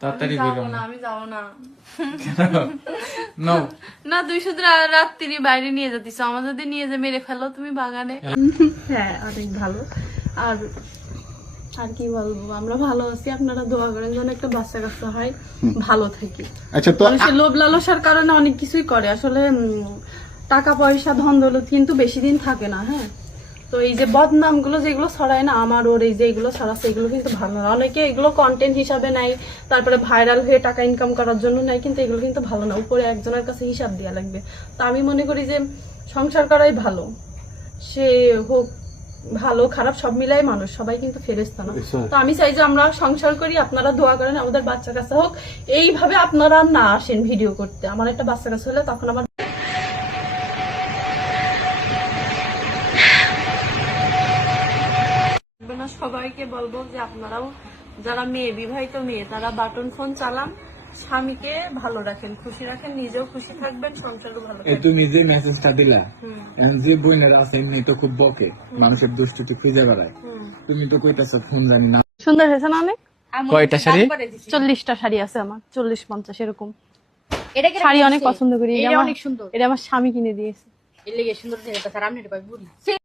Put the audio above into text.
তাড়াতাড়ি যাবো বেরো না, আমি যাবো না। নাও না তুই শুধু রাত্রি বাইরে নিয়ে যাতিস, আমার যদি নিয়ে যে মেরে ফেলো তুমি বাগানে। হ্যাঁ অনেক ভালো। আর আর কি বলবো, আমরা ভালো আছি, আপনারা দোয়া করেন যেন একটা বাচ্চা কাচ্চা হয়, ভালো থাকি। আচ্ছা তো মানুষের লোভ লালসার কারণে অনেক কিছুই করে আসলে। টাকা পয়সা ধন দৌলত কিন্তু বেশি দিন থাকে না। হ্যাঁ, তো এই যে বদনাম গুলো যেগুলো ছড়ায় না, আমার ওর এই যে এগুলো ছড়াচ্ছে, এগুলো কিন্তু ভালো না। অনেকে এগুলো কন্টেন্ট হিসাবে নেয়, তারপরে ভাইরাল হয়ে টাকা ইনকাম করার জন্য নেয়, কিন্তু এগুলো কিন্তু ভালো না। উপরে একজনের কাছে হিসাব দেওয়া লাগবে। তো আমি মনে করি যে সংসার করাই ভালো। সে হোক ভালো খারাপ সব মিলাই মানুষ, সবাই কিন্তু ফেরেশতা না। তো আমি চাই যে আমরা সংসার করি, আপনারা দোয়া করেন আমাদের বাচ্চা কাচ্চা হোক। এইভাবে আপনারা না আসেন ভিডিও করতে। আমার একটা বাচ্চা কাচ্চা হলে তখন আমার সবাইকে বলবো যে আপনারাও যারা মেয়ে, বিবাহিত মেয়ে, তারা বাটন ফোন চালান, স্বামীকে ভালো রাখেন, খুশি রাখেন, নিজেও খুশি থাকবেন, সংসারও ভালো এই থাকবেন। তুমি যে মেসেজটা দিলা, যে বইনেরা আছে এমনি তো খুব বকে, মানুষের দুষ্টুটি খুঁজে বেড়ায়, তুমি তো কইতাছ ফোন জানি না। সুন্দর হয়েছে না অনেক? কয়টা শাড়ি? 40টা শাড়ি আছে আমার, 40-50 এরকম শাড়ি অনেক পছন্দ করি। এটা অনেক সুন্দর, এটা আমার স্বামী কিনে দিয়েছে। এর লেগে সুন্দর দেখতে, স্যার আপনি এটা বুঝি